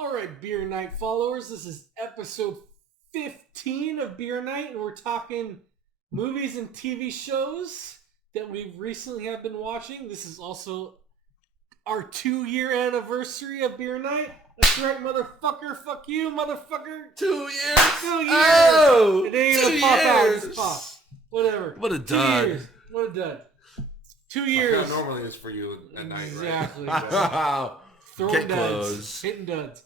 All right, Beer Night followers, this is episode 15 of Beer Night, and we're talking movies and TV shows that we recently have been watching. This is also our 2-year anniversary of Beer Night. That's right, motherfucker. Fuck you, motherfucker. 2 years? 2 years. Oh! It ain't 2 gonna pop out. years. Just pop. Whatever. What a 2 dud. years. What a dud. 2 Like years. how normally is for you at night, Exactly. right? Wow. Throwing Get duds. close. Hitting duds.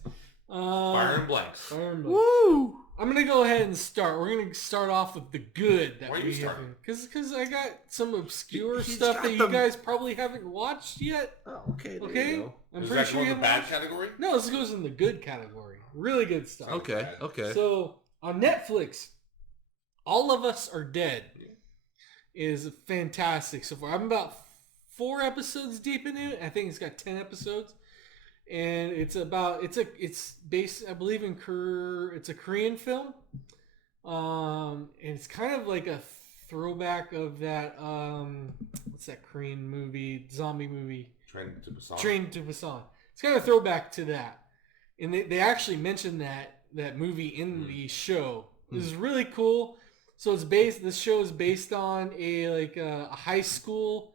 Fire and blanks. Fire and blanks. Woo! I'm gonna go ahead and start. We're gonna start off with the good that Why are we you have, starting? because I got some obscure He's stuff got that you them. guys probably haven't watched yet. Oh, okay. There Okay, you go. I'm Does pretty that sure go you in the haven't bad watched. category? No, this goes in the good category. Really good stuff. Okay. Okay. So on Netflix, All of Us Are Dead is fantastic so far. I'm about 4 episodes deep into it. I think it's got 10 episodes. And it's based, I believe, it's a Korean film. And it's kind of like a throwback of that, what's that Korean movie, zombie movie? Train to Busan. Train to Busan. It's kind of a throwback to that. And they actually mentioned that movie in the show. It was really cool. So this show is based on a high school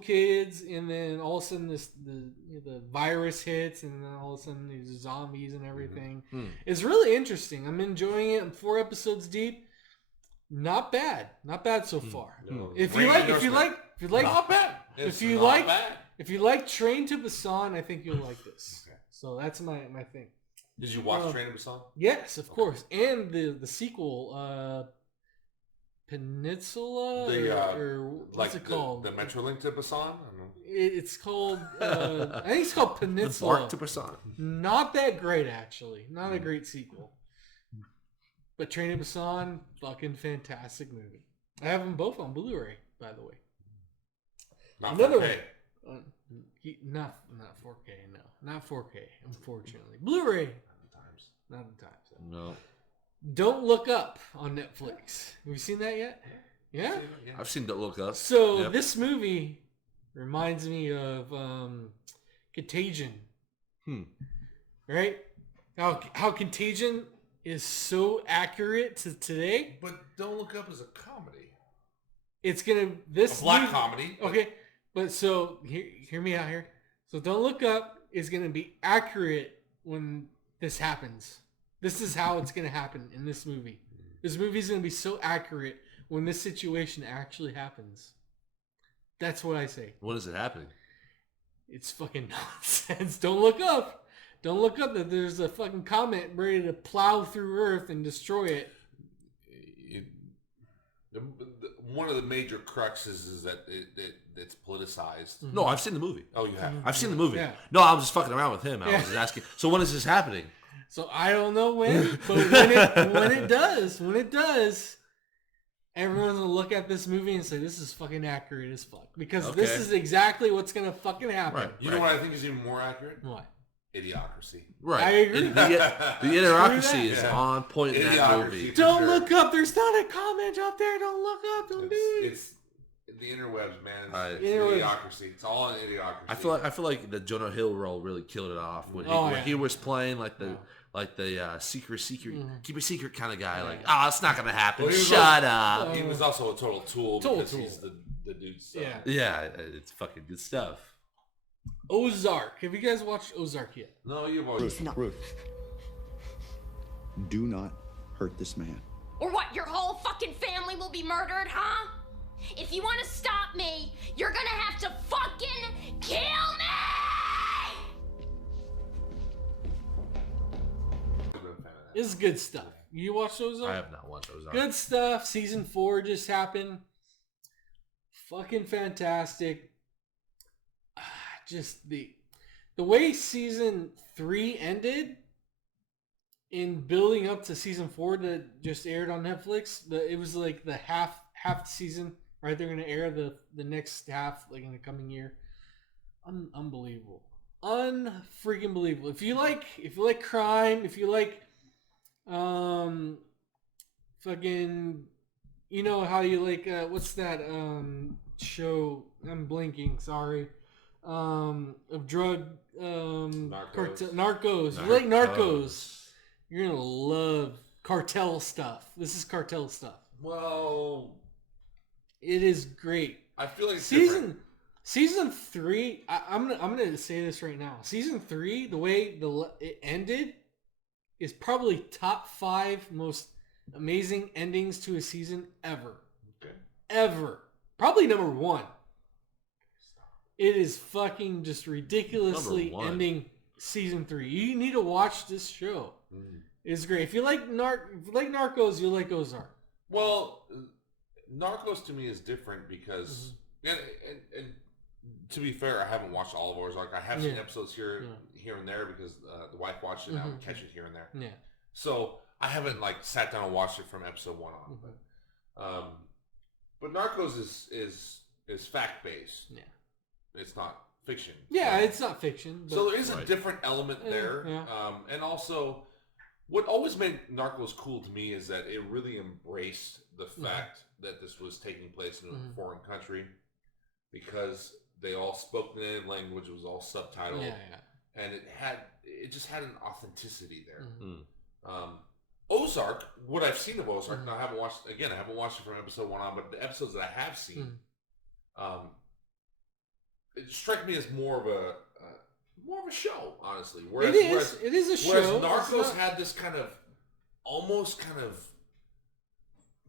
kids, and then all of a sudden the virus hits, and then all of a sudden there's zombies and everything. It's really interesting. I'm enjoying it. I'm 4 episodes deep. Not bad so far. No. If Great you like, not bad. if It's you not like, bad. if you like Train to Busan, I think you'll like this. Okay. So that's my thing. Did you watch Train to Busan? Yes, of course, and the sequel, Peninsula, or what's Like it called? the Metrolink to Busan? I don't know. It's called. I think it's called The Peninsula. Bark to Busan. Not that great, actually. Not a great sequel. But Train to Busan, fucking fantastic movie. I have them both on Blu-ray, by the way. Not Another 4K. one. Not 4K, no. Not 4K, unfortunately. Blu-ray. Not the times. No. Don't Look Up on Netflix. Have you seen that yet? Yeah? I've seen Don't Look Up. So Yep. this movie reminds me of Contagion. Right? How Contagion is so accurate to today. But Don't Look Up is a comedy. It's gonna this A black movie- comedy. Okay, but so hear me out here. So Don't Look Up is gonna be accurate when this happens. This is how it's gonna happen in this movie. This movie's gonna be so accurate when this situation actually happens. That's what I say. When is it happening? It's fucking nonsense. Don't look up. Don't look up that there's a fucking comet ready to plow through Earth and destroy it. One of the major cruxes is that it's politicized. No, I've seen the movie. Oh, you have? I've seen the movie. Yeah. No, I was just fucking around with him. I Yeah. was just asking. So when is this happening? So I don't know when, but when it does, everyone's gonna look at this movie and say this is fucking accurate as fuck, because this Okay. is exactly what's gonna fucking happen. Right. You know what I think is even more accurate? What? Idiocracy. Right. I agree. The idiocracy that. is Yeah. on point in that Idiocracy. movie. For Don't sure. look up. There's not a comment up there. Don't look up. Don't do it. It's the interwebs, man. Right. It's Interwebs. idiocracy. It's all an idiocracy. I feel like the Jonah Hill role really killed it off when he, Oh, when yeah. he was playing like the secret Mhm. keep a secret kind of guy. Like, oh, it's not gonna happen. Well, he was Shut up. He was also a total tool Total because tool. he's the dude's son. Yeah. Yeah, it's fucking good stuff. Ozark. Have you guys watched Ozark yet? No, you've always... Ruth, do not hurt this man. Or what, your whole fucking family will be murdered, huh? If you want to stop me, you're gonna have to fucking kill me! This is good stuff. You watched Ozark? I have not watched Ozark. Good stuff. Season 4 just happened. Fucking fantastic. Just the way season 3 ended in building up to season 4 that just aired on Netflix. It was like the half season, right? They're gonna air the next half like in the coming year. Unbelievable. Unfreaking believable. If you like crime, if you like fucking, you know how you like what's that show, I'm blinking, sorry, of drug Narcos. Narcos. You like Narcos, you're gonna love cartel stuff. This is cartel stuff. Well, it is great. I feel like it's different. Season 3. I'm gonna say this right now. Season 3, the way it ended, is probably top 5 most amazing endings to a season ever. Okay. Ever. Probably number 1. It is fucking just ridiculously ending season 3. You need to watch this show. It's great. If you like Narcos, you'll like Ozark. Well, Narcos to me is different because, and to be fair, I haven't watched all of Ozark. I have seen episodes here and there because the wife watched it and I would catch it here and there. Yeah. So I haven't like sat down and watched it from episode 1 on. But Narcos is fact based. Yeah. It's not fiction. Yeah, it's not fiction. But, so there is a different element there. Yeah. And also, what always made Narcos cool to me is that it really embraced the fact that this was taking place in a foreign country because they all spoke the native language. It was all subtitled. Yeah. And it just had an authenticity there. Ozark, what I've seen of Ozark, now I haven't watched it from episode 1 on, but the episodes that I have seen, it struck me as more of a show, honestly. Whereas, it is a show. Whereas Narcos had this almost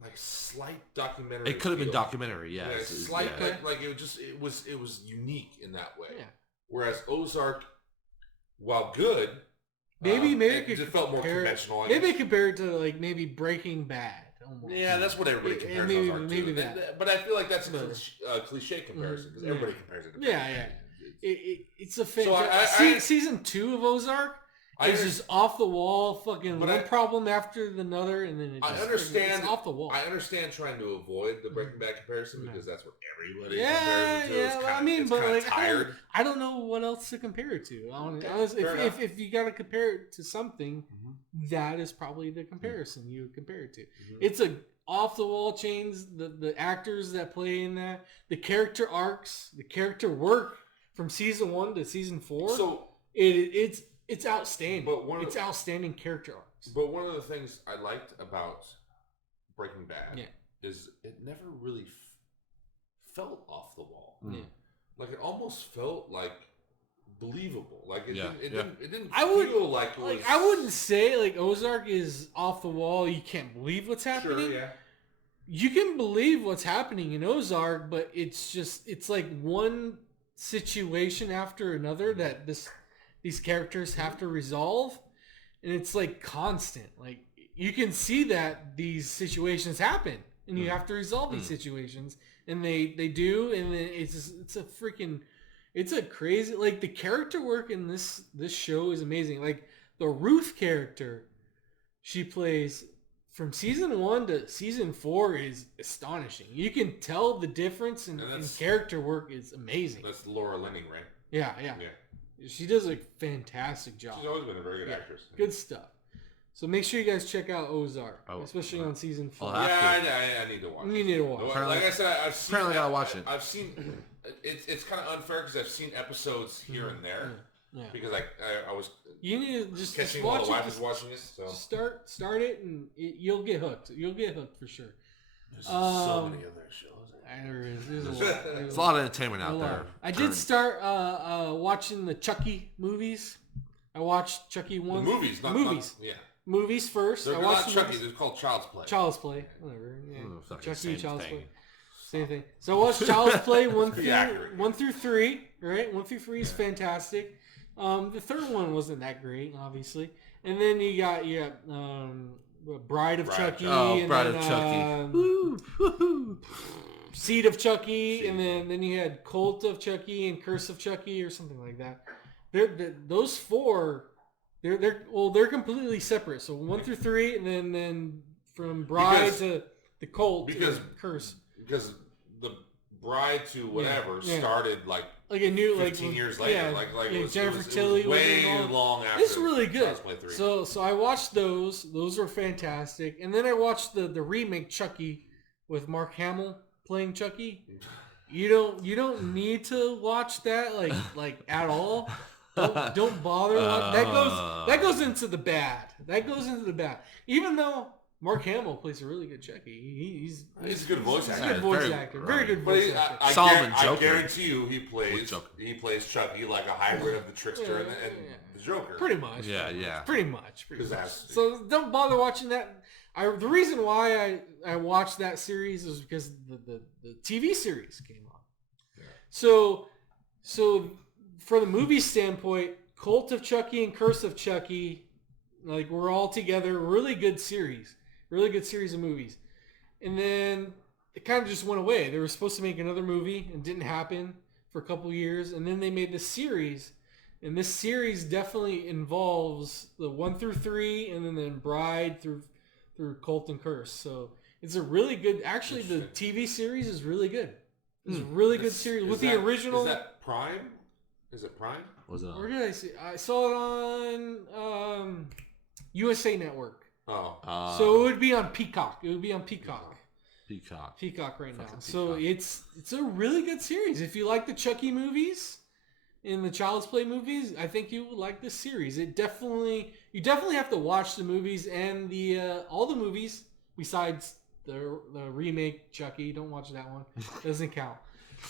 like slight documentary. It could have been documentary, yeah. Slight, it was unique in that way. Yeah. Whereas Ozark, while good, maybe it just felt more conventional. Maybe compare it to like maybe Breaking Bad. Almost. Yeah, that's what everybody compares Ozark to. Maybe that. But I feel like that's a cliche comparison because everybody compares it to Breaking Bad. It's a fantastic. Season 2 of Ozark is just off the wall, fucking one problem after another, and then it's off the wall. I understand trying to avoid the Breaking Bad comparison because that's what everybody compares it to. I don't know what else to compare it to. If you got to compare it to something, that is probably the comparison you would compare it to. It's a off the wall change. The actors that play in that, the character arcs, the character work. From season 1 to season 4, so it's outstanding. But it's outstanding character arcs. But one of the things I liked about Breaking Bad is it never really felt off the wall. Like it almost felt like believable. Like it didn't feel like it was. Like I wouldn't say like Ozark is off the wall. You can't believe what's happening. Sure, yeah. You can believe what's happening in Ozark, but it's like one situation after another that these characters have to resolve, and it's like constant. Like you can see that these situations happen and you have to resolve these situations, and they do, and it's a crazy, like the character work in this show is amazing. Like the Ruth character she plays from season 1 to season 4 is astonishing. You can tell the difference in character work is amazing. That's Laura Linney, right? Yeah. She does a fantastic job. She's always been a very good actress. Good stuff. So make sure you guys check out Ozark, especially on season 4. I need to watch it. You need to watch it. Like I said, I've seen... Apparently gotta watch it. I've seen... It's kind of unfair because I've seen episodes here and there. Yeah. Because I was catching watch while the wife was watching it. So just start it and you'll get hooked. You'll get hooked for sure. There's so many other shows. There is. There's a lot of entertainment out there. I did start watching the Chucky movies. I watched Chucky 1. The movies, not yeah. Movies first. They're not Chucky. They're called Child's Play. Child's Play. Whatever. Yeah. Chucky, Child's Play. Same thing. So I watched Child's Play 1 through 3. Right? 1 through 3 is fantastic. The third one wasn't that great, obviously. And then you got Bride of Chucky. Oh, Bride of Chucky. Seed of Chucky, and then you had Cult of Chucky and Curse of Chucky or something like that. Those 4, they're completely separate. So 1 through 3, and then from Bride to the Cult to Curse. Because the Bride to whatever started like a new 15 years later. It was Jennifer Tilly was way long after. It's really good. So I watched those. Those were fantastic. And then I watched the remake Chucky with Mark Hamill playing Chucky. You don't need to watch that like at all. Don't bother. That goes into the bad. That goes into the bad. Even though Mark Hamill plays a really good Chucky, he's a good voice actor. Good voice actor. Very good voice actor. I guarantee you, he plays Chucky like a hybrid of the trickster and the Joker. Pretty much. Yeah. Pretty much. So don't bother watching that. The reason why I watched that series is because the TV series came on. Yeah. So for the movie standpoint, Cult of Chucky and Curse of Chucky, like we're all together, really good series of movies. And then it kind of just went away. They were supposed to make another movie and didn't happen for a couple years. And then they made this series. And this series definitely involves the 1 through 3 and then Bride through Cult and Curse. So it's a really good, actually the TV series is really good. It's a really good series with the original. Is that Prime? Is it Prime? Was it on? Where did I see? I saw it on USA Network. Oh. So it would be on Peacock. Peacock right now. Peacock. So it's a really good series. If you like the Chucky movies and the Child's Play movies, I think you would like this series. You definitely have to watch the movies and the all the movies besides the remake Chucky. Don't watch that one. It doesn't count.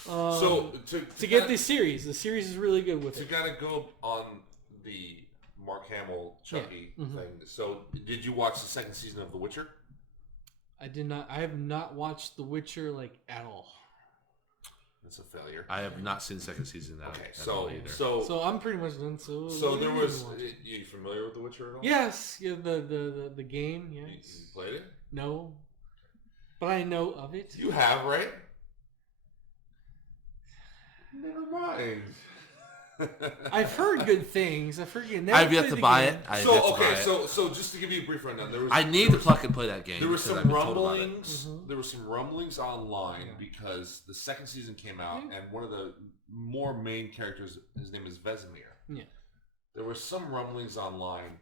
So to get this series, the series is really good with it. To kind of go on the Mark Hamill Chucky thing. So did you watch the second season of The Witcher? I did not. I have not watched The Witcher like at all. It's a failure. I have not seen the second season of that. Okay, either. So I'm pretty much done. So there was. You familiar with The Witcher at all? Yes. Yeah. The game. Yes. You played it? No. But I know of it. You have, right? Never mind. I've heard good things. I've yet to buy it. So just to give you a brief rundown, I need to fucking play that game. There were some rumblings. There were some rumblings online because the second season came out, and one of the more main characters, his name is Vesemir. Yeah. There were some rumblings online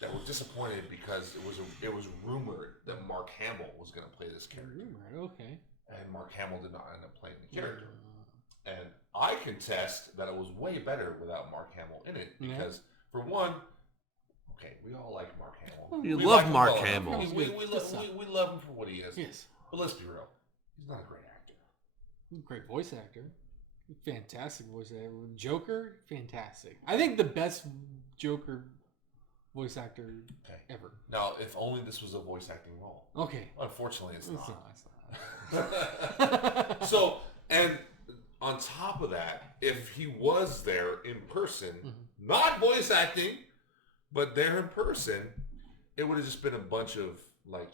that were disappointed because it was rumored that Mark Hamill was going to play this character. Okay. And Mark Hamill did not end up playing the character. And I contest that it was way better without Mark Hamill in it because, for one, okay, we all like Mark Hamill. We love Mark Hamill. We love him for what he is. Yes. But let's be real, he's not a great actor. Great voice actor. Fantastic voice actor. Joker, fantastic. I think the best Joker voice actor ever. Now, if only this was a voice acting role. Okay. Unfortunately, it's not. So, and on top of that, if he was there in person, not voice acting, but there in person, it would have just been a bunch of like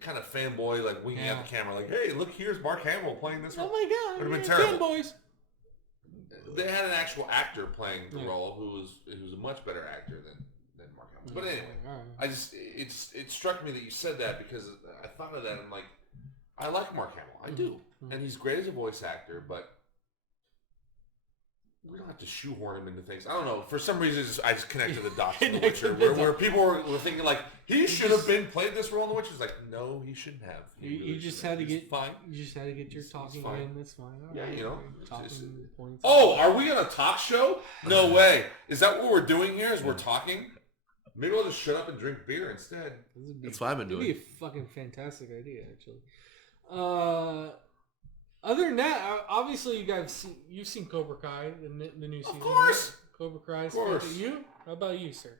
kind of fanboy, like winking at the camera, like, "Hey, look, here's Mark Hamill playing this role." Oh my god! Would have been terrible. Fanboys. They had an actual actor playing the role who was a much better actor than Mark Hamill. But anyway, it struck me that you said that because I thought of that and I'm like, I like Mark Hamill. I do. And he's great as a voice actor, but we don't have to shoehorn him into things. I don't know. For some reason, I just connected the dots in The Witcher, where people were thinking like, he should have played this role in The Witcher. It's like, no, he shouldn't have. You just had to get fine. You just had to get your talking in. That's fine. Yeah, you know. Points. Oh, are we on a talk show? No way. Is that what we're doing here? Is we're talking? Maybe I'll just shut up and drink beer instead. That's what I've been doing. It'd be a fucking fantastic idea, actually. Other than that, obviously you've seen Cobra Kai, the new season. Of course. Cobra Kai. Of course. You? How about you, sir?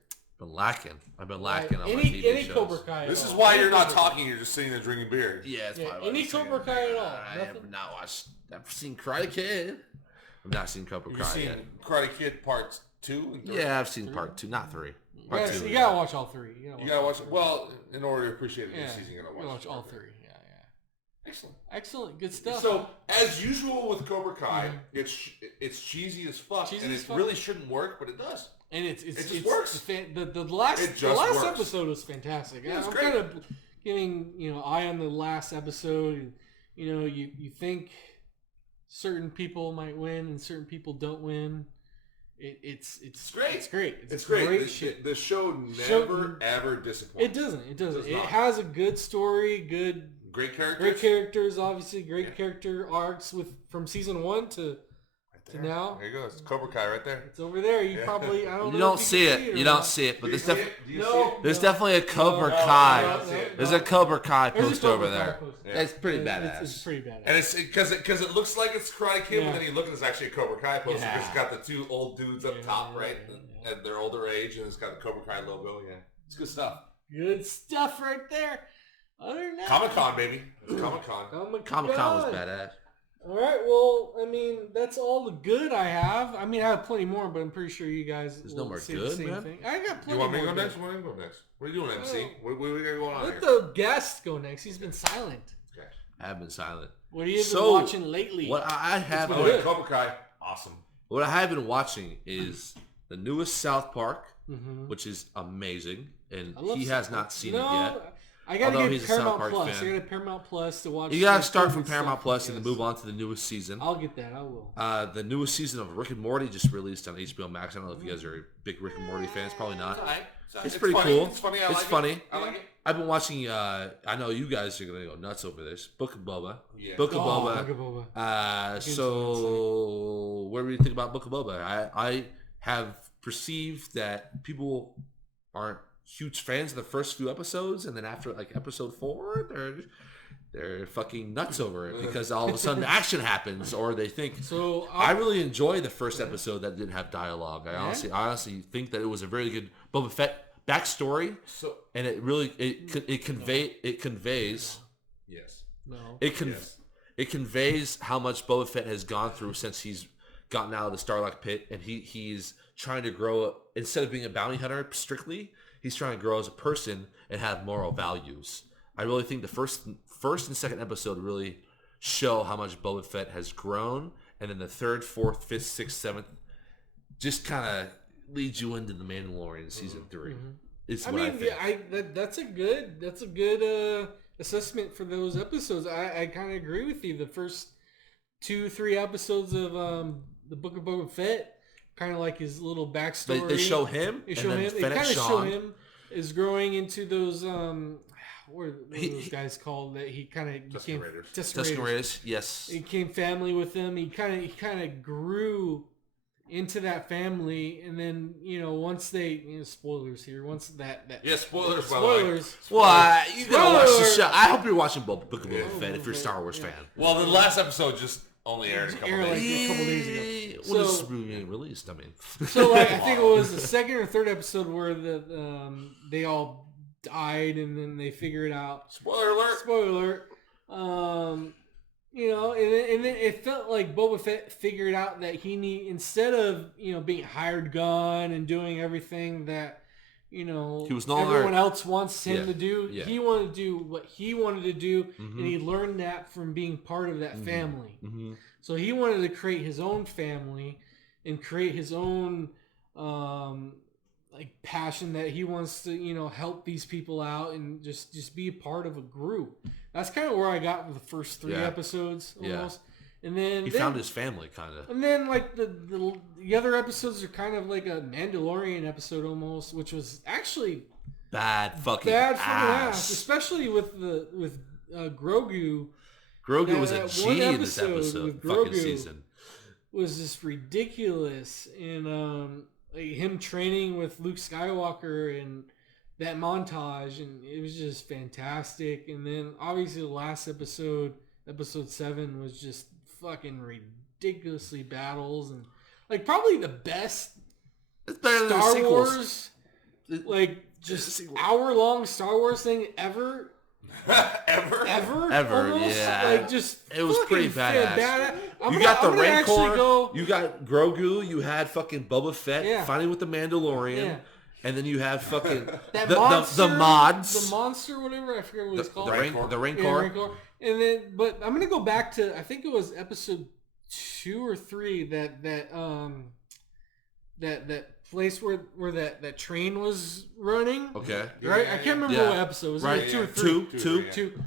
I've been lacking on my any TV shows. Cobra Kai. This is why you're not talking. You're just sitting there drinking beer. Yeah, it's fine. Any Cobra Kai at all? I have not watched. I've seen Karate Kid. I've not seen Cobra Kai yet. Karate Kid Parts 2 and 3? Yeah, I've seen Part 2, not 3. Part 2. You gotta watch all three. You gotta watch. Well, in order to appreciate the new season, you gotta watch all three. Excellent. Good stuff. So, as usual with Cobra Kai, it's cheesy as fuck, and it really shouldn't work, but it does. And it just works. The last episode was fantastic. Yeah, I'm kind of giving eye on the last episode, and you think certain people might win and certain people don't win. It's great. It's great. It's great. The show never ever disappoints. It doesn't. It has a good story, good Great characters. Great characters, obviously. Great character arcs from season 1 to now. There you go. It's Cobra Kai right there. It's over there. You probably I don't know. You don't if see can it. or You not. don't see it, but there's There's definitely a Cobra Kai. There's a Cobra Kai There's a poster over Cobra Kai there. poster. That's pretty badass. It's pretty badass. And it's because it looks like it's Karate Kid, Yeah. but then you look and it's actually a Cobra Kai poster because Yeah. it's got the 2 old dudes up top, right? Yeah. And they're older age, and it's got the Cobra Kai logo. Yeah, it's good stuff. Good stuff right there. Other than that, Comic-Con, baby. It's Comic-Con. Comic-Con was badass. All right, well, I mean, that's all the good I have. I mean, I have plenty more, but I'm pretty sure you guys There's will no more say good, the same man. thing. I got plenty You want me to more go good. next? What are you going next? What are you doing, MC? What we got going on Let here? the guest go next. He's been silent. Okay. I have been silent. What have you been So, watching lately? What I have Oh, yeah, Cobra Kai. Awesome. What I have been watching is the newest South Park, Mhm. which is amazing, and I love he South has Park. not seen it yet. I gotta Although get he's a South Paramount Park Plus. fan. I gotta Paramount Plus to watch. You gotta the start from COVID Paramount stuff. Plus and Yes. then move on to the newest season. I'll get that. I will. The newest season of Rick and Morty just released on HBO Max. I don't know if you guys are big Rick and Morty fans. Probably not. It's pretty funny. cool. It's funny. I It's like funny. It. I like it. I've been watching. I know you guys are gonna go nuts over this. Book of Boba. Yeah. Book of Oh, Boba. Book of Boba. So what do you think about Book of Boba? I have perceived that people aren't huge fans of the first few episodes, and then after like episode 4, they're fucking nuts over it because all of a sudden action happens, or they think. So I really enjoyed the first episode that didn't have dialogue. I Yeah? honestly think that it was a very good Boba Fett backstory, So and it really it conveys yes. no. it conveys how much Boba Fett has gone through since he's gotten out of the Starlock pit, and he's trying to grow. Instead of being a bounty hunter strictly, he's trying to grow as a person and have moral values. I really think the first and second episode really show how much Boba Fett has grown, and then the third, fourth, fifth, sixth, seventh just kind of leads you into the Mandalorian season 3. It's I what I mean, think. that's a good assessment for those episodes. I kind of agree with you. The first 2-3 episodes of the Book of Boba Fett, kind of like his little backstory. They show him. They show him. They kind of show him is growing into those what are those guys called that he kind of became Tusken Raiders, yes. He became family with them. He kind of grew into that family, and then once they spoilers here. Once that Yeah, spoilers. spoilers. Well, you gotta watch the Spoiler! show. I hope you're watching Book of Boba Fett if you're a Star Wars fan. Well, the last episode just only aired a couple Aired, like, days. a couple days ago. Well, So- this is being released. I mean, So like I think it was the second or third episode where they all died, and then they figure it out. Spoiler alert. Spoiler alert. And then it felt like Boba Fett figured out that instead of being hired gun and doing everything that He was no everyone longer- else wants him Yeah, to do. yeah. He wanted to do what he wanted to do, Mhm. and he learned that from being part of that family. mm-hmm. So he wanted to create his own family and create his own passion that he wants to help these people out and just be a part of a group. That's kind of where I got with the first 3 Yeah. episodes Yeah. almost. And then He found his family, kind of. and then like the other episodes are kind of like a Mandalorian episode almost, which was actually Bad fucking bad for the ass, ass. especially with Grogu. Grogu was a that G one in this episode episode, with fucking Grogu. season. Was just ridiculous, and him training with Luke Skywalker and that montage, and it was just fantastic. And then obviously the last episode 7, was just fucking ridiculously battles, and like probably the best It's better than the Star sequels. Wars, like just hour-long Star Wars thing ever. Ever? Almost. Yeah. Like just It was fucking pretty badass. I'm got the gonna actually Rancor. go- You got Grogu. You had fucking Boba Fett Yeah. fighting with the Mandalorian, Yeah. and then you have fucking That the monster, mods, the monster, whatever, I forget what it's called. the Rancor. Yeah, Rancor. And then, but I'm gonna go back to, I think it was episode 2 or 3 that place where that train was running. Okay. Right, I can't remember Yeah. what episode. Was Right. it 2 or 3? Two. yeah. Two.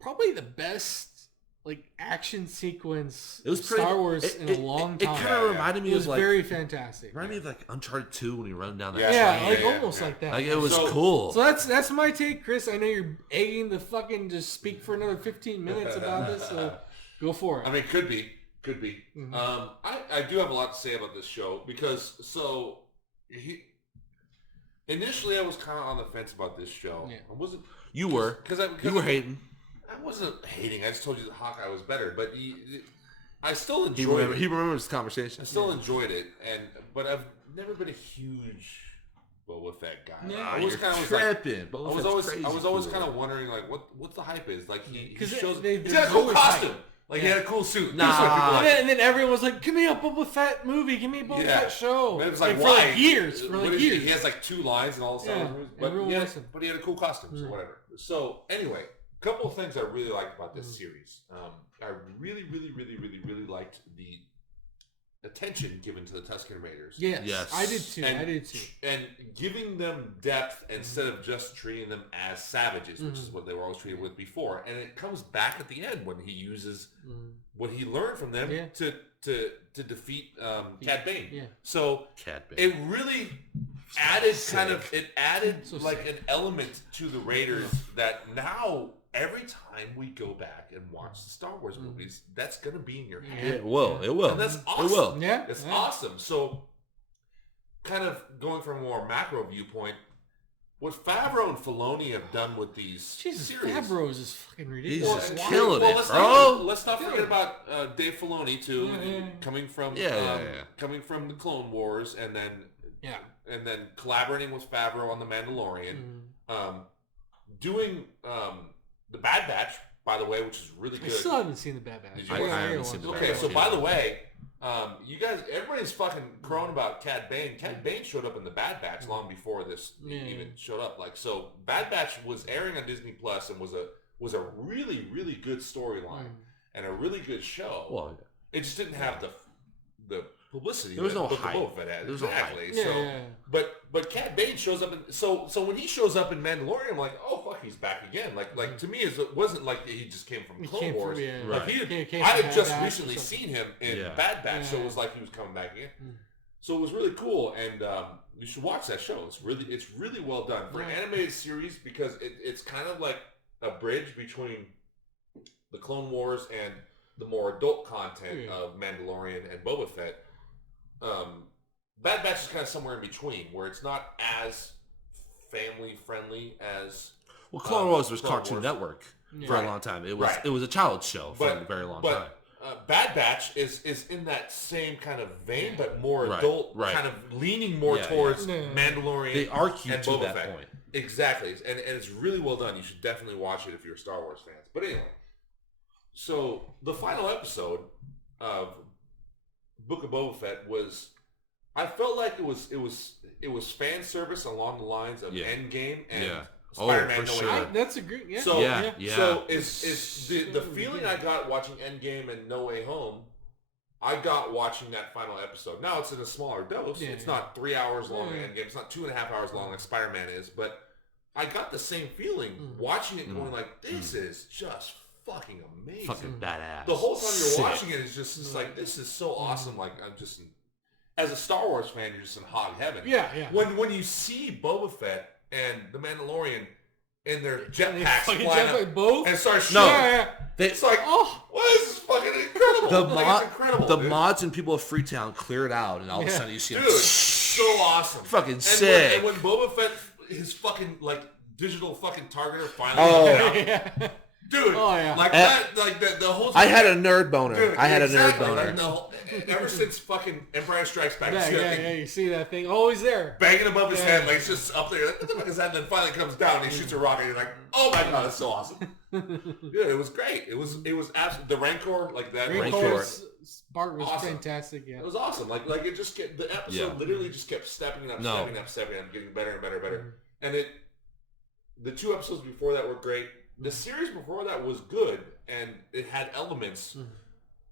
Probably the best like action sequence It was of pretty, Star Wars in a long time. It kind of reminded me It was of like very fantastic. reminded me of like Uncharted 2 when you run down that. Yeah, train. like almost like that. Like it was So- cool. So that's my take, Chris. I know you're egging to fucking just speak for another 15 minutes about this, so go for it. I mean, could be. Mhm. I do have a lot to say about this show because initially I was kind of on the fence about this show. Yeah. I wasn't. You were hating. I wasn't hating. I just told you that Hawkeye was better, but I still enjoyed it. He remembers the conversation. I still enjoyed it, but I've never been a huge Boba Fett guy. Yeah. I was kind of tripping. I was always kind of wondering like what the hype is. Like he shows they- he's got a there's cool always costume. hype. Like he had a cool suit. Nah. That's what people like. And then everyone was like, "Give me a Boba Fett movie. Give me a Boba Fett show." But it was like, and for why? like years. For What like is years. He has like 2 lines and all the Yeah, Star Wars movies, but everyone wants him. he had a cool costume, so whatever. So anyway, a couple of things I really liked about this series. I really liked the attention given to the Tusken Raiders. Yes. I did too. And giving them depth instead of just treating them as savages, which is what they were always treated with before. And it comes back at the end when he uses what he learned from them to defeat Cad Bane. Yeah. So Cad Bane. it really added So like sick. an element to the Raiders that now every time we go back and watch the Star Wars movies, that's gonna be in your head. It will. And that's awesome. It will. Yeah. It's awesome. So, kind of going from a more macro viewpoint, what Favreau and Filoni have done with these Jesus, series. Favreau is just fucking He's ridiculous. just killing it, let's bro. Let's not forget about Dave Filoni too, coming from coming from the Clone Wars, and then collaborating with Favreau on the Mandalorian, doing the Bad Batch, by the way, which is really I good. still haven't seen the Bad Batch. Did you? I haven't seen the Bad Okay, Batch so either. by the way, you guys, everybody's fucking crowing about Cad Bane. Cad Bane showed up in the Bad Batch long before this even showed up. Like, so Bad Batch was airing on Disney Plus and was a really good storyline and a really good show. Well, it just didn't have the publicity. There was that no Book of hype. Boba Fett had. There was no Exactly. hype. So, but Cad Bane shows up, so when he shows up in Mandalorian, I'm like, oh fuck, he's back again. Like to me, it wasn't like he just came from Clone Wars. Like He came I from had just Bad Batch recently or something. seen him in Yeah. Bad Batch, so it was like he was coming back again. So it was really cool, and you should watch that show. It's really well done for an animated series because it's kind of like a bridge between the Clone Wars and the more adult content of Mandalorian and Boba Fett. Bad Batch is kind of somewhere in between, where it's not as family friendly as. Well, Clone Wars was Clone Cartoon Wars. Network for a long time. It was Right. it was a child's show for a very long time. Bad Batch is in that same kind of vein, but more Right, adult, right. kind of leaning more towards Mandalorian. They arc you and to Boba that Fett. point. Exactly, and it's really well done. You should definitely watch it if you're Star Wars fans. But anyway, so the final episode of Book of Boba Fett was. I felt like it was fan service along the lines of Endgame and Spider-Man. for No Way sure. Home. That's a great. Yeah. So Yeah. is the feeling I got watching Endgame and No Way Home, I got watching that final episode. Now it's in a smaller dose. It's not 3 hours long in Endgame. It's not 2.5 hours long like Spider-Man is, but I got the same feeling watching it going like, this is just fucking amazing. Fucking badass. The whole time you're Sick. watching it is just like, this is so awesome. Like, I'm just, as a Star Wars fan, you're just in hog heaven. Yeah. When you see Boba Fett and the Mandalorian in their jetpacks fucking flying jetpack up both? and start shooting, Yeah. it's like, Oh. what is this fucking incredible? It's incredible. The dude. mods and people of Freetown cleared out, and all of a sudden you see them. Dude, so awesome. Fucking and sick. When Boba Fett, his fucking like digital fucking targeter finally came out. Yeah. Dude, Oh, yeah. like that, like the whole I time. had a nerd boner. Dude, I had exactly. a nerd boner. Like, ever since fucking Empire Strikes Back, you see that thing You see that thing always there. banging above his head, like it's just up there. Like, what the fuck is that? And then finally comes down and he shoots a rocket. And you're like, oh my god, that's so awesome. Dude, it was great. It was absolutely the Rancor, like that. Rancor's part was Awesome. fantastic. Yeah. It was awesome. Like it just kept the episode literally just kept stepping up, stepping up, getting better and better and better. And the 2 episodes before that were great. The series before that was good, and it had elements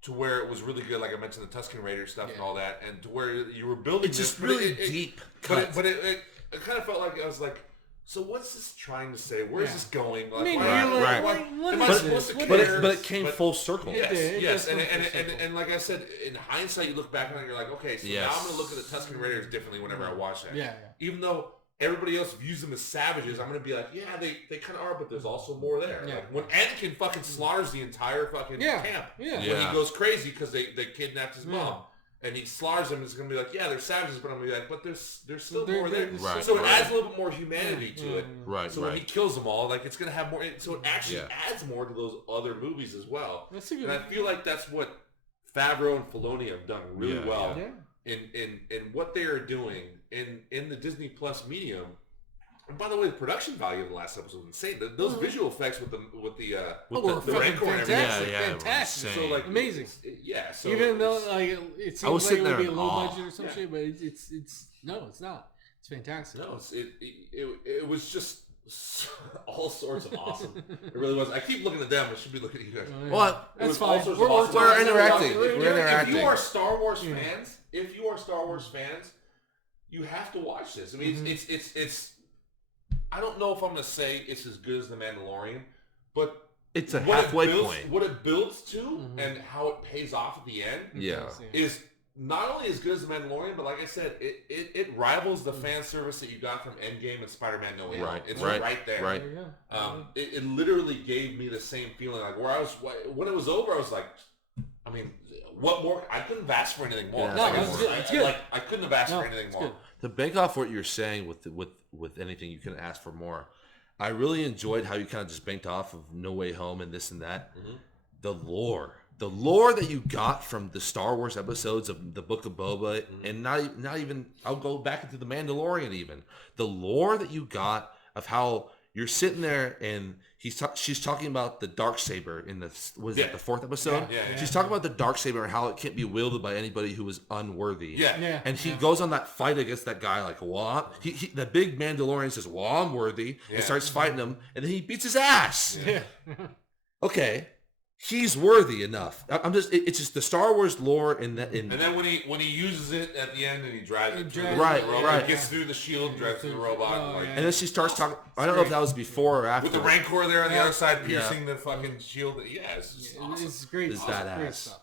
to where it was really good. Like I mentioned, the Tusken Raider stuff and all that, and to where you were building. It's just this, really deep. But it kind of felt like I was like, so what's this trying to say? Where's this going? Like, I mean, am I supposed to but care? it came full circle. Yes. And like I said, in hindsight, you look back on it and you're like, okay, so now I'm going to look at the Tusken Raiders differently whenever I watch that. Yeah. Even though everybody else views them as savages, I'm going to be like, yeah, they kind of are, but there's also more there. Yeah. Like, when Anakin fucking slaughters the entire fucking camp, when he goes crazy because they kidnapped his mom. And he slaughters them, it's going to be like, yeah, they're savages, but I'm going to be like, but there's still more there. Right, so it adds a little bit more humanity to it. Right, so when he kills them all, like, it's going to have more, so it actually adds more to those other movies as well. And I feel like that's what Favreau and Filoni have done really well in what they are doing in the Disney Plus medium. And by the way, the production value of the last episode was insane. Those visual effects with the Rancor and everything. Fantastic. So like amazing. So even though like it seems like it would be a low budget or some shit, but it's no, it's not. It's fantastic. No, it was just all sorts of awesome. It really was. I keep looking at them. I should be looking at you guys. Well, that's fine. We're interacting. If you are Star Wars fans, you have to watch this. I mean, it's. I don't know if I'm going to say it's as good as The Mandalorian, but it's a halfway point. What it builds to and how it pays off at the end is not only as good as The Mandalorian, but like I said, it rivals the fan service that you got from Endgame and Spider-Man No Way Home. It's right there. Right. It literally gave me the same feeling. Like where I was, when it was over, I was like, I mean, what more? I couldn't have asked for anything more. It's good. I couldn't have asked for anything more. To bank off what you're saying with anything, you can ask for more. I really enjoyed how you kind of just banked off of No Way Home and this and that. The lore that you got from the Star Wars episodes of the Book of Boba, and not even I'll go back into the Mandalorian even. The lore that you got of how you're sitting there and she's talking about the Darksaber in the the fourth episode? She's talking about the Darksaber and how it can't be wielded by anybody who is unworthy. And he goes on that fight against that guy like, what? The big Mandalorian says, well, I'm worthy, and starts fighting him, and then he beats his ass. Okay. He's worthy enough. It's just the Star Wars lore in that. And then when he uses it at the end and he drives it through right. He gets through the shield and drives through the robot. And then she starts talking. I don't know if that was before or after. With the Rancor there on the other side piercing the fucking shield. Yeah, it's just awesome. It's great. It's badass. Great stuff.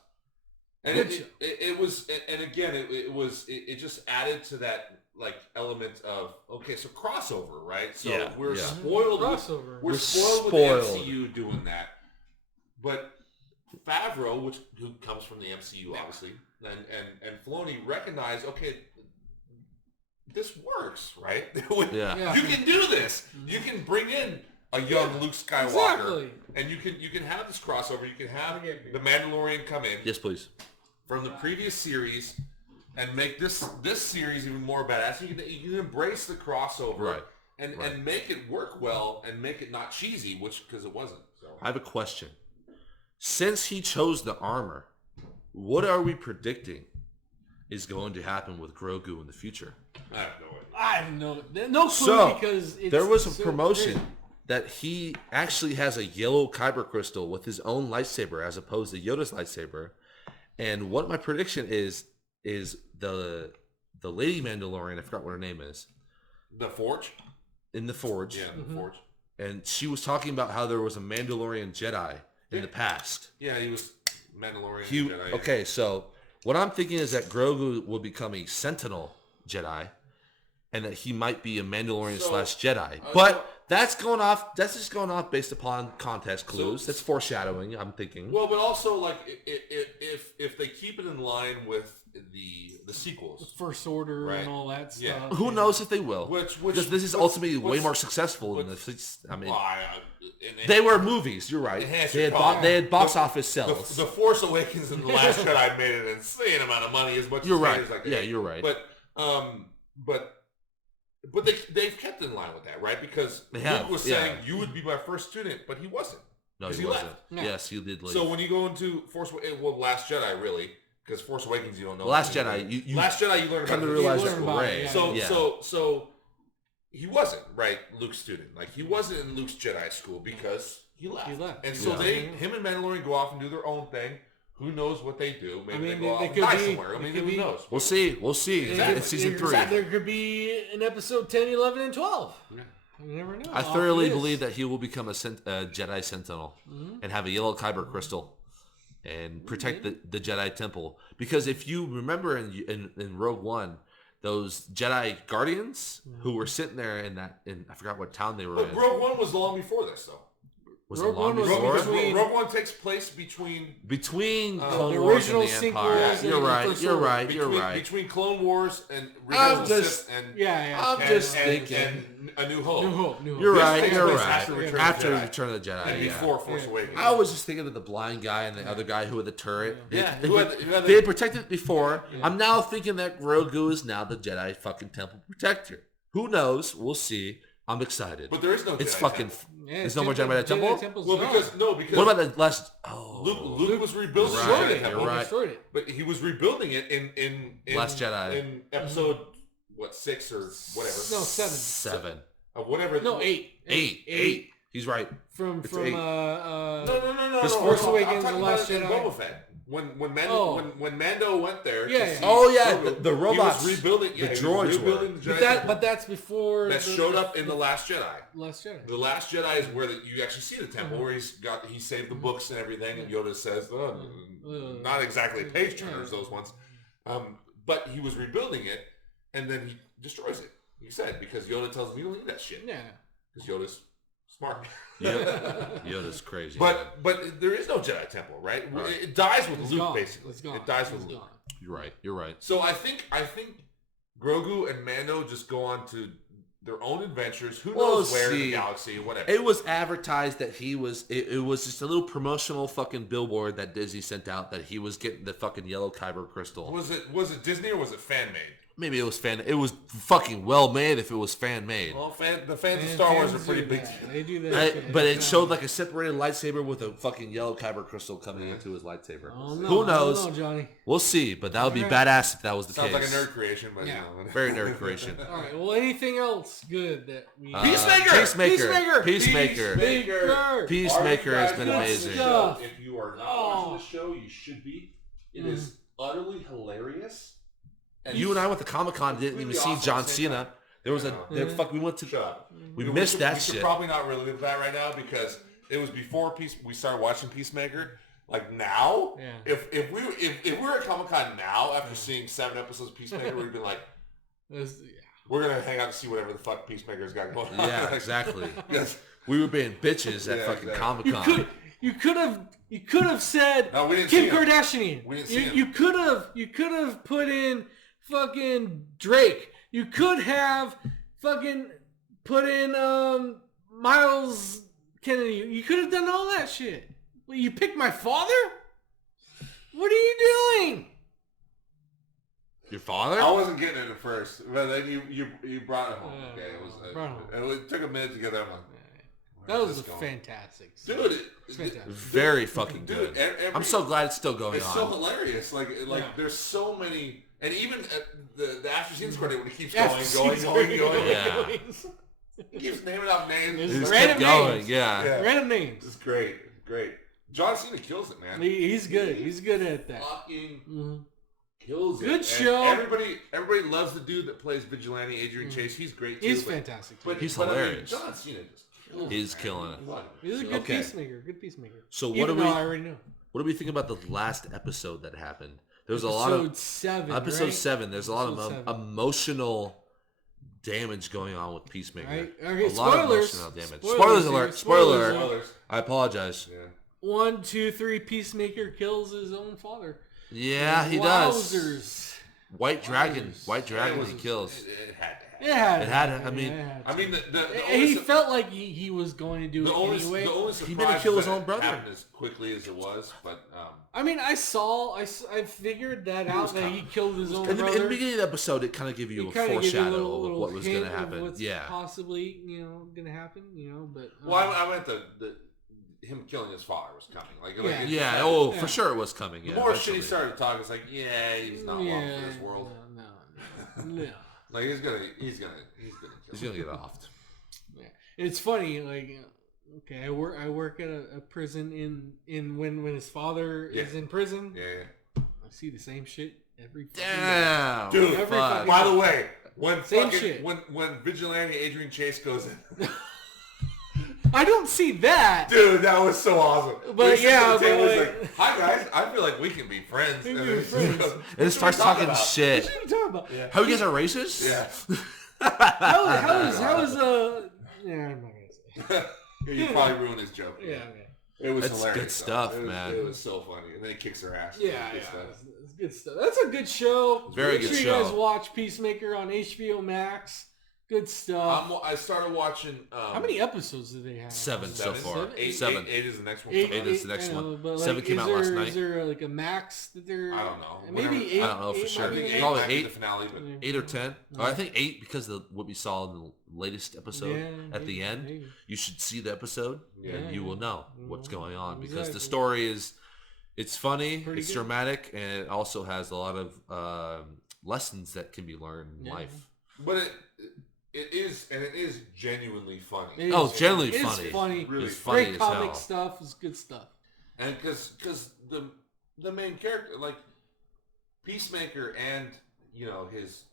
And it was, and again, it just added to that like element of so crossover, right? So we're spoiled. We're spoiled with the MCU doing that. But Favreau, who comes from the MCU, obviously, and Filoni recognized, this works, right? You can do this. You can bring in a young Luke Skywalker, and you can have this crossover. You can have the Mandalorian come in, yes, please, from the previous series, and make this series even more badass. You can embrace the crossover, and make it work well, and make it not cheesy, because it wasn't. So I have a question. Since he chose the armor, what are we predicting is going to happen with Grogu in the future? I have no idea. No clue because there was a promotion that he actually has a yellow kyber crystal with his own lightsaber as opposed to Yoda's lightsaber. And what my prediction is the lady Mandalorian, I forgot what her name is. The Forge? In the Forge. Yeah, the Forge. And she was talking about how there was a Mandalorian Jedi in the past. Yeah, he was Mandalorian Jedi. Okay, so what I'm thinking is that Grogu will become a Sentinel Jedi, and that he might be a Mandalorian / Jedi. But that's just going off based upon context clues. That's foreshadowing, I'm thinking. Well, but also like if they keep it in line with the sequels, the First Order and all that stuff. Who knows if they will? Because this is ultimately way more successful than the. I mean, they were movies. You're right. They had box office sales. The Force Awakens and the Last Jedi made an insane amount of money. As much you're as right. Like You're right. But they've kept in line with that, right? Because Luke was saying you would be my first student, but he wasn't. No, he wasn't. Yes, he did leave. So when you go into Last Jedi, really. Because Force Awakens, you don't know. Last Jedi, you learn come about to realize that Rey. So he wasn't Luke's student. Like he wasn't in Luke's Jedi school because he left. And so him and Mandalorian go off and do their own thing. Who knows what they do? Maybe they go off and die somewhere. I mean, who knows? We'll see. Exactly. In season 3. There could be an episode 10, 11, and 12. You never know. I thoroughly believe that he will become a Jedi Sentinel and have a yellow kyber crystal and protect the Jedi Temple. Because if you remember in Rogue One, those Jedi Guardians who were sitting there in I forgot what town they were But in. Rogue One was long before this, though. Was it long before? Rogue One takes place between Clone the Wars and original the Empire. sequels You're right. between Clone Wars and I'm just and thinking. A New Hope. You're right. After After Return Return of the Jedi. and before Force Awakens. I was just thinking of the blind guy and the other guy who had the turret. Yeah. They had protected it before. Yeah. I'm now thinking that Grogu is now the Jedi fucking Temple protector. Who knows? We'll see. I'm excited. But there is no Jedi It's fucking... Temple. There's no more Jedi Temple? Well, because What about the last... Oh. Luke was rebuilding the Right, Jedi Temple. you're right. But he was rebuilding it in Last Jedi. in episode 6 or whatever. No, 7. 7. Whatever. No, 8. 8. He's right. From It's 8. No. Force Awakens, I'm talking The Last about it in Jedi. Boba Fett. When Mando went there, to Yeah. see Oh, yeah, Grogu, the robots. He was rebuilding. The droids rebuilding the But, Jedi Temple. but that's before That showed up in the Last Jedi. Last Jedi. The Last Jedi is where you actually see the temple, where he saved the books and everything, and Yoda says, not exactly page turners, those ones, but he was rebuilding it, and then he destroys it. You said because Yoda tells him you don't need that shit. Yeah. Because Yoda's smart. Yoda's crazy. But there is no Jedi Temple, right? It dies with It's Luke, gone. basically. It's gone. It dies with It's Luke. gone. You're right. So I think Grogu and Mando just go on to their own adventures. Who knows where in the galaxy, whatever. It was advertised that he was... It was just a little promotional fucking billboard that Disney sent out that he was getting the fucking yellow kyber crystal. Was it Disney or was it fan made? Maybe it was fan... It was fucking well made if it was fan made. Well, the fans of Star Wars are pretty big. They do that. But it showed like a separated lightsaber with a fucking yellow kyber crystal coming into his lightsaber. Oh, no, Who knows? I don't know, Johnny. We'll see, but that would be badass if that was the Sounds case. like a nerd creation, but Yeah. you know. Very nerd creation. All right. Well, anything else good that we... Peacemaker has been Good amazing. stuff. If you are not watching the show, you should be. It is utterly hilarious. You and I went to Comic-Con, didn't even see John Cena. There was we went to... Shut up. We missed that we shit. should probably not relive that right now because it was before we started watching Peacemaker. Like now, if we were at Comic-Con now after seeing 7 episodes of Peacemaker, we'd be like, we're gonna hang out and see whatever the fuck Peacemaker's got going on. Yeah, exactly. Yes. We were being bitches at fucking exactly. Comic-Con. You could have said No, we didn't Kim see him. Kardashian. We didn't see him. You could have put in fucking Drake. You could have fucking put in Miles Kennedy. You could have done all that shit. Well, you picked my father? What are you doing? Your father? I wasn't getting it at first, but then you brought it home. Okay, it took a minute to get there. I'm like, that was going? fantastic. Dude, It's fantastic. Very fucking good. I'm so glad it's still going It's on. so hilarious. Like there's so many, and even the after scenes credit when it keeps going. Yeah. He keeps naming off names. Just Random kept going, names. yeah. Random names. It's great. John Cena kills it, man. He's good. He's good at that. Fucking kills it. Good And show. Everybody loves the dude that plays Vigilante, Adrian Chase. He's great too. He's fantastic. He's I mean, hilarious. John Cena just kills He's it, man. killing it. He's a good Okay. peacemaker. Good peacemaker. So Even what though I already know. do we think about the last episode that happened? There was a lot of episode 7. There's a lot of emotional damage going on with Peacemaker. Right. Okay, a lot of spoilers. emotional damage. Spoilers Spoilers here. alert. Spoilers. Spoilers. I apologize. Yeah. 1, 2, 3. Peacemaker kills his own father. Yeah, he does. Wowzers. White Dragon he kills. It had to happen. It had. It had. I to. mean, It had to. I mean, he felt like he was going to do it anyway. The only He surprise didn't kill his that own it brother. happened as quickly as it was, but I mean, I figured that out that he killed his own in the brother. beginning of the episode, it kind of gave you a It kinda gave you foreshadow of little what was going to hint of happen. what's Yeah. possibly going to happen. But well, I meant the him killing his father was coming. Yeah. For sure it was coming. The Yeah, more eventually. shit he started to talk, it's like, he's not long for this world. No. Like he's gonna kill. He's gonna get offed. Yeah. It's funny, like, okay, I work at a prison in when his father is in prison. Yeah. I see the same shit every fucking day. Damn, Dude, fuck. fucking- by the way, When Same fucking shit. when vigilante Adrian Chase goes in. I don't see that. Dude, that was so awesome. But He yeah, sits at the table, but he's like- like, "Hi guys, I feel like we can be friends." We And can then be he just friends. goes, And it "What are starts you talking talking about?" shit. What are you talking about? Yeah. How you guys are racist? Yeah. How is yeah, I'm not gonna say. You probably ruined his joke. Yeah, okay. It was That's hilarious. good stuff, it was, man. It was so funny, and then he kicks her ass. Yeah, Good yeah, stuff. it's good stuff. That's a good show. Very Make good sure show. you guys watch Peacemaker on HBO Max. Good stuff. I started watching. How many episodes do they have? 7 so Seven? far. Eight, 7. Eight is the next one. Eight is the next I know, one. but, 7 came out last night. Is there like a max that they're? I don't know. Maybe Whatever. 8. I don't know for 8 sure. might be I think the eight Probably might be 8. the finale, but 8 or 10. Or I think 8 because of what we saw in the latest episode at the end. maybe. You should see the episode Yeah. and you will know what's Mhm. going on because the Exactly. story it's funny, Pretty it's good. dramatic, and it also has a lot of lessons that can be learned in Yeah. life. But it is genuinely funny. It Oh, is- generally it's funny. funny. Really It's funny Great as comic hell. stuff. It's good stuff. And because the main character, like Peacemaker and his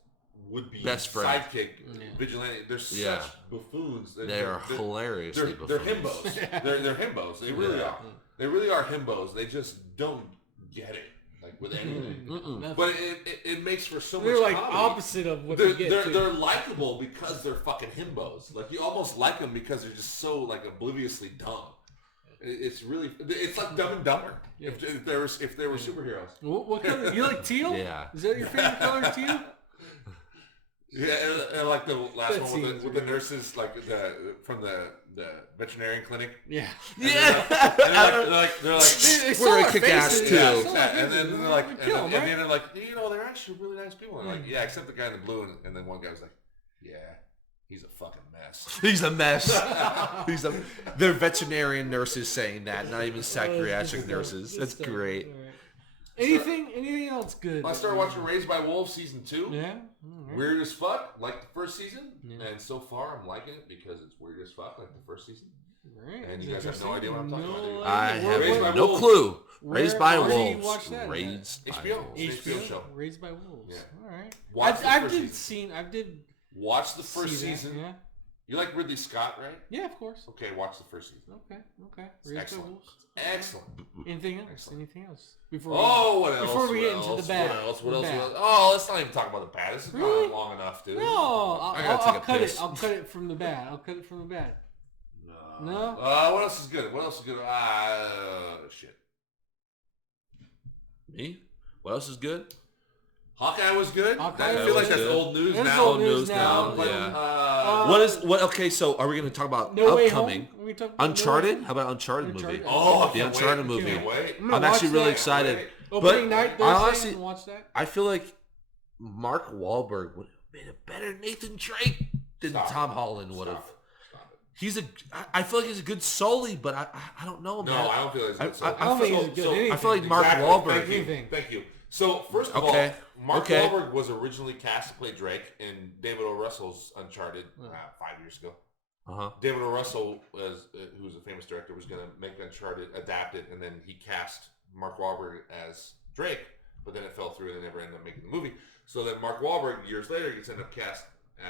would-be Best friend. sidekick Yeah. vigilante, they're such Yeah. buffoons. They are hilariously They're buffoons. himbos. They're himbos. They really Yeah. are. They really are himbos. They just don't get it, like with anything. Mm-mm. But it makes for so They're much like comedy. opposite of what They're, you get. they're, too. they're likable because they're fucking himbos. Like you almost like them because they're just so like obliviously dumb. It's really it's like Dumb and Dumber. Yeah. If there were superheroes. What color? You like teal? Yeah. Is that your favorite color, teal? Yeah, and like the last That one scene's with the weird. nurses, like from the veterinarian clinic. Yeah. Yeah. And they're like They We're saw gonna our kick ass, faces. too. Yeah, yeah, saw our and faces. then they're like, We and kill then, 'em, and right? then they're like, they're actually really nice people. And like, yeah, except the guy in the blue, and then one guy was like, yeah, he's a fucking mess. He's a mess. They're veterinarian nurses saying that, not even psychiatric nurses. That's Good stuff. great. All right. Anything else good? I started watching Raised by Wolves season 2. Yeah. All right. Weird as fuck, like the first season, Yeah. and so far I'm liking it because it's weird as fuck, like the first season. Right. And It's you guys have no interesting. idea what I'm talking about, do you? I idea. have Raised by no Wolves. clue. Where- Raised by where do you Wolves. watch that at? Raised by HBO. Wolves. HBO show. Raised by Wolves. Yeah. All right. Watch the I first did season. I did Watch the first see that, season. Yeah. You like Ridley Scott, right? Yeah, of course. Okay, watch the first season. Okay. It's Raised by excellent. Wolves. Excellent. Anything else? Excellent. Anything else? Before Oh, what else? Before we What get into else? the bad. What else? What The else? bad. What else? Oh, let's not even talk about the bad. This is Really? not long enough, dude. No, I gotta I'll take a cut piss. it. I'll cut it from the bad. I'll cut it from the bad. No? What else is good? What else is good? Shit. Me? What else is good? Hawkeye was good. Hawkeye I feel like was that's good. old news That's now. old news now, But, yeah. Okay, so are we going to talk about No Way upcoming? Home? Are we talking about Uncharted? No How about Uncharted movie? Uncharted? Oh, I The can't Uncharted wait. movie. Can't wait. I'm gonna I'm actually watch really that. excited. Wait. Opening But night I Thursday. honestly- and watch that. I feel like Mark Wahlberg would have been a better Nathan Drake than Stop Tom it. Holland would have. Stop it. I feel like he's a good Sully, but I don't know, No, man. I don't feel it's good. I I don't think he's good. Anything. I feel like Mark Wahlberg. Thank you. Anything. Thank you. So first of Okay. all, Mark Okay. Wahlberg was originally cast to play Drake in David O. Russell's Uncharted 5 years ago. Uh-huh. David O. Russell, who's a famous director, was going to make Uncharted, adapt it, and then he cast Mark Wahlberg as Drake, but then it fell through and they never ended up making the movie. So then Mark Wahlberg, years later, gets ended up cast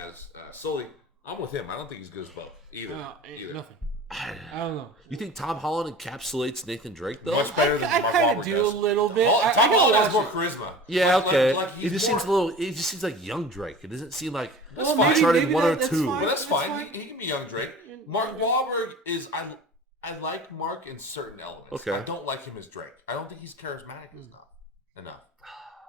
as Sully. I'm with him. I don't think he's good as both either. Ain't nothing. I don't know. You think Tom Holland encapsulates Nathan Drake though? Much better than I Mark kind of Wahlberg do does. a little bit. Tom I gotta Holland has watch more it. charisma. Yeah, Like- okay. like It he's just more- seems a little. It just seems like young Drake. It doesn't seem like That's Well, fine. Uncharted maybe 1 or that's 2. fine. But that's fine. fine. He can be young Drake. Mark Wahlberg is I like Mark in certain elements. Okay. I don't like him as Drake. I don't think he's charismatic enough.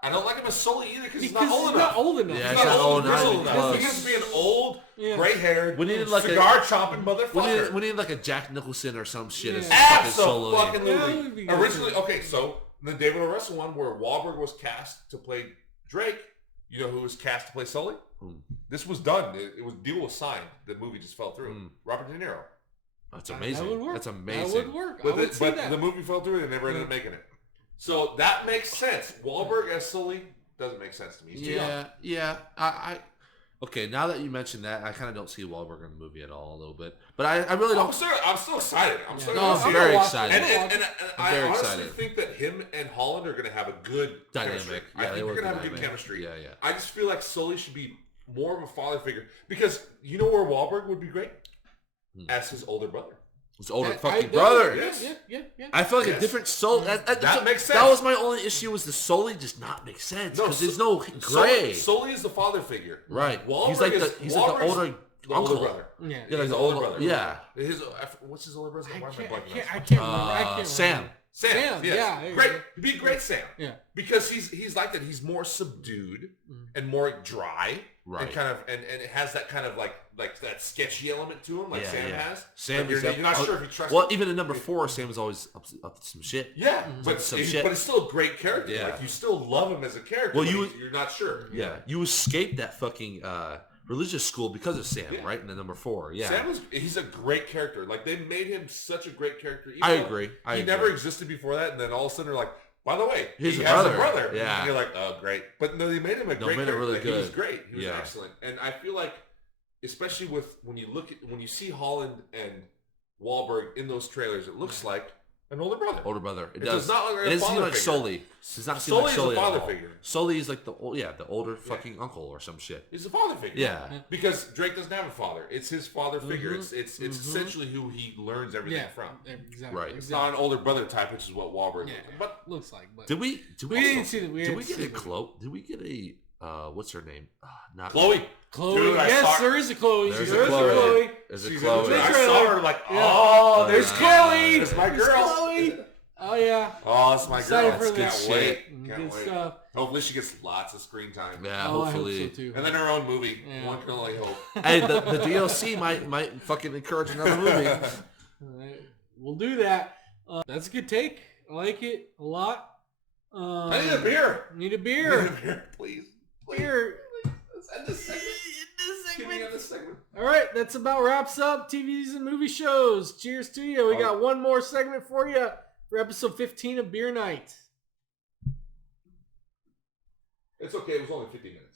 I don't like him as Sully either because he's not old enough. Yeah, He's he's not not old old enough. enough. Close. He has to be an old, Yeah. gray-haired, We needed like cigar chopping We motherfucker. need like a Jack Nicholson or some shit as Yeah. fucking Solo. Yeah, that would be Absolutely. good. Originally, okay, so the David O. Russell one where Wahlberg was cast to play Drake, you know who was cast to play Sully? This was done. Deal was signed. The movie just fell through. Robert De Niro. That's amazing. That would work. That's amazing. That would work. I But, would see that. the movie fell through. They never ended up making it. So that makes sense. Wahlberg as Sully doesn't make sense to me. He's too young. Yeah. Okay, now that you mentioned that, I kind of don't see Wahlberg in the movie at all, a little bit. But I really don't. I'm still excited. I'm still No, excited. I'm very watch it. excited. And I very honestly excited. think that him and Holland are going to have a good Dynamic. chemistry. Yeah, I they think work they're going to have good dynamic. chemistry. Yeah. I just feel like Sully should be more of a father figure. Because you know where Wahlberg would be great? As his older brother. His older fucking brother. Yes. Yeah. I feel like a different soul. That makes sense. That was my only issue. Was the Sully just not make sense? Because there's no gray. Sully is the father figure. Right. Wahlberg He's like the Wahlberg's older uncle. older brother. Yeah. Yeah, like His the older older brother. Yeah. What's his older brother? I Why am can't blanking on remember. his I can't Sam. remember. Sam, yes. yeah, there you great. go. He'd be a great Sam. Yeah. Because he's like that. He's more subdued and more dry, Right. And kind of and it has that kind of like that sketchy element to him, like Sam has. Sam like is. you're not sure if you trust. Well, him. even in number 4, Sam is always up to some shit. Yeah, but Some it's shit. still a great character. Yeah. Like you still love him as a character. Well, but you're not sure. Yeah, you escaped that fucking religious school because of Sam, Yeah. right? In the number 4, yeah. He's a great character. Like they made him such a great character. I agree. He never existed before that, and then all of a sudden they're like, by the way, He's he a has brother. a brother. Yeah. And you're like, oh, great. But no, they made him a great character. really Like, He was good. great. He was Yeah. excellent. And I feel like, especially when you see Holland and Wahlberg in those trailers, it looks like an older brother. Older brother. It It does. does not look like It a doesn't seem father like figure. Sully. Does not seem Sully like is a Sully at father all. figure. Sully is like the older fucking uncle or some shit. He's a father figure. Yeah. Because Drake doesn't have a father. It's his father figure. It's essentially who he learns everything from. Exactly. Right. It's not an older brother type, which is what Wahlberg is. But looks like. But Did we didn't see the. Did we get a Chloe? Did we get a what's her name? Not Chloe. Chloe. Dude, I yes, saw- there is a Chloe. There's There a is Chloe. There's a She's Chloe. in the I trailer. saw her like, Yeah. oh, There's Chloe. There's my There's girl. Chloe. Oh yeah. Oh, that's my Excited girl. for Can't this wait. shit. Can't Good wait. stuff. Hopefully she gets lots of screen time. Yeah, Oh, hopefully. I hope so too. And then her own movie. Yeah. One can only hope. Hey, the DLC might fucking encourage another movie. All right. We'll do that. That's a good take. I like it a lot. I need a beer. Need a I beer. need a beer, please. Beer. Let's end this segment. Get me on this segment. All right, that's about wraps up TVs and movie shows. Cheers to you. We got one more segment for you for episode 15 of Beer Night. It's okay. It was only 15 minutes.